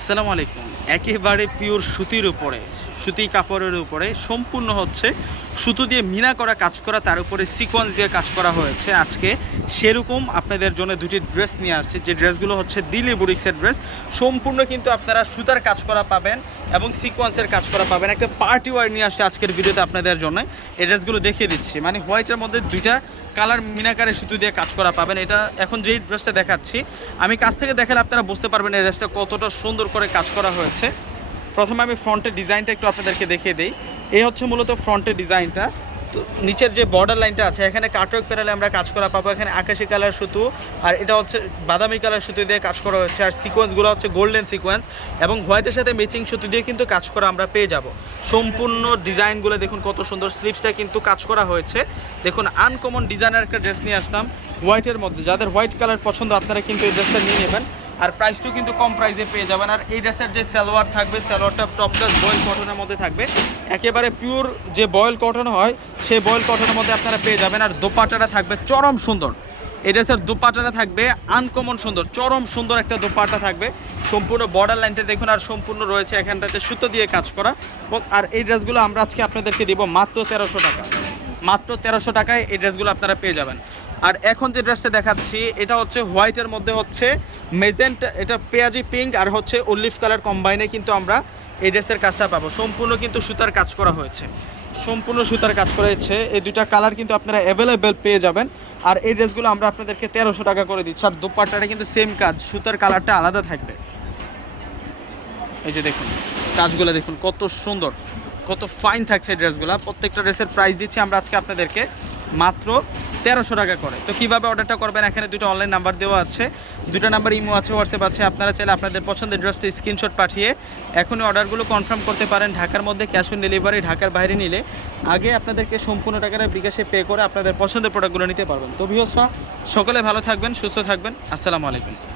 আসসালামু আলাইকুম। একেবারে পিওর সুতির উপরে, সুতি কাপড়ের উপরে, সম্পূর্ণ হচ্ছে সুতো দিয়ে মিনা করা কাজ করা, তার উপরে সিকোয়েন্স দিয়ে কাজ করা হয়েছে। আজকে সেরকম আপনাদের জন্য দুটি ড্রেস নিয়ে আসছে। যে ড্রেসগুলো হচ্ছে দিল্লি বুটিক্সের ড্রেস সম্পূর্ণ কিন্তু আপনারা সুতার কাজ করা পাবেন এবং সিকোয়েন্সের কাজ করা পাবেন। একটা পার্টি ওয়ার নিয়ে আসছে আজকের ভিডিওতে আপনাদের জন্য। এই ড্রেসগুলো দেখিয়ে দিচ্ছি। মানে হোয়াইটের মধ্যে দুইটা কালার মিনাকারে সুতো দিয়ে কাজ করা পাবেন। এটা এখন যেই ড্রেসটা দেখাচ্ছি, আমি কাছ থেকে দেখালে আপনারা বুঝতে পারবেন এই ড্রেসটা কতটা সুন্দর করে কাজ করা হয়েছে। প্রথমে আমি ফ্রন্টের ডিজাইনটা একটু আপনাদেরকে দেখিয়ে দিই। এই হচ্ছে মূলত ফ্রন্টের ডিজাইনটা। নিচের যে বর্ডার লাইনটা আছে, এখানে কাটওয়ার্ক প্যানেলে আমরা কাজ করা পাবো। এখানে আকাশি কালার সুতো, আর এটা হচ্ছে বাদামি কালার সুতো দিয়ে কাজ করা হয়েছে। আর সিকোয়েন্সগুলো হচ্ছে গোল্ডেন সিকোয়েন্স এবং হোয়াইটের সাথে ম্যাচিং সুতো দিয়ে কিন্তু কাজ করা আমরা পেয়ে যাব। সম্পূর্ণ ডিজাইনগুলো দেখুন কত সুন্দর। স্লিপসটা কিন্তু কাজ করা হয়েছে। দেখুন আনকমন ডিজাইনের একটা ড্রেস নিয়ে আসলাম হোয়াইটের মধ্যে। যাদের হোয়াইট কালার পছন্দ, আপনারা কিন্তু এই ড্রেসটা নিয়ে নেবেন। আর প্রাইসটাও কিন্তু কম প্রাইসে পেয়ে যাবেন। আর এই ড্রেসের যে সালোয়ার থাকবে, সালোয়ারটা টপ ক্লাস বয়েল কটনের মধ্যে থাকবে। একেবারে পিওর যে বয়েল কটন হয়, সেই বয়েল কটনের মধ্যে আপনারা পেয়ে যাবেন। আর দোপাটাটা থাকবে চরম সুন্দর। এই ড্রেসের দোপাটাটা থাকবে আনকমন সুন্দর, চরম সুন্দর একটা দোপাটা থাকবে। সম্পূর্ণ বর্ডার লাইনটা দেখুন, আর সম্পূর্ণ রয়েছে এখানটাতে সুতো দিয়ে কাজ করা। আর এই ড্রেসগুলো আমরা আজকে আপনাদেরকে দিব মাত্র তেরোশো টাকা। মাত্র তেরোশো টাকায় এই ড্রেসগুলো আপনারা পেয়ে যাবেন। আর এখন যে ড্রেসটা দেখাচ্ছি, এটা হচ্ছে হোয়াইটের মধ্যে হচ্ছে মেজেন্ট, এটা পেঁয়াজি পিঙ্ক আর হচ্ছে অলিভ কালার কম্বাইনে কিন্তু আমরা এই ড্রেসের কাজটা পাবো। সম্পূর্ণ কিন্তু সুতার কাজ করা হয়েছে। সম্পূর্ণ সুতার কাজ করা হয়েছে। এই দুইটা কালার কিন্তু আপনারা অ্যাভেলেবেল পেয়ে যাবেন। আর এই ড্রেসগুলো আমরা আপনাদেরকে তেরোশো টাকা করে দিচ্ছি। আর দোপাট্টাটা কিন্তু সেম কাজ, সুতার কালারটা আলাদা থাকবে। এই যে দেখুন, কাজগুলো দেখুন, কত সুন্দর, কত ফাইন থাকছে এই ড্রেসগুলো। প্রত্যেকটা ড্রেসের প্রাইস দিচ্ছি আমরা আজকে আপনাদেরকে। মাত্র তেরোশো টাকা করে। তো কীভাবে অর্ডারটা করবেন? এখানে দুটো অনলাইন নাম্বার দেওয়া আছে। দুটো নাম্বার ইমো আছে হোয়াটসঅ্যাপ আছে। আপনারা চাইলে আপনাদের পছন্দের ড্রেসটা স্ক্রিনশট পাঠিয়ে এখনই অর্ডারগুলো কনফার্ম করতে পারেন। ঢাকার মধ্যে ক্যাশ অন ডেলিভারি ঢাকার বাইরে নিলে আগে আপনাদেরকে সম্পূর্ণ টাকাটা বিকাশে পে করে আপনাদের পছন্দের প্রোডাক্টগুলো নিতে পারবেন। তো ভিওসরা সকলে ভালো থাকবেন, সুস্থ থাকবেন। আসসালামু আলাইকুম।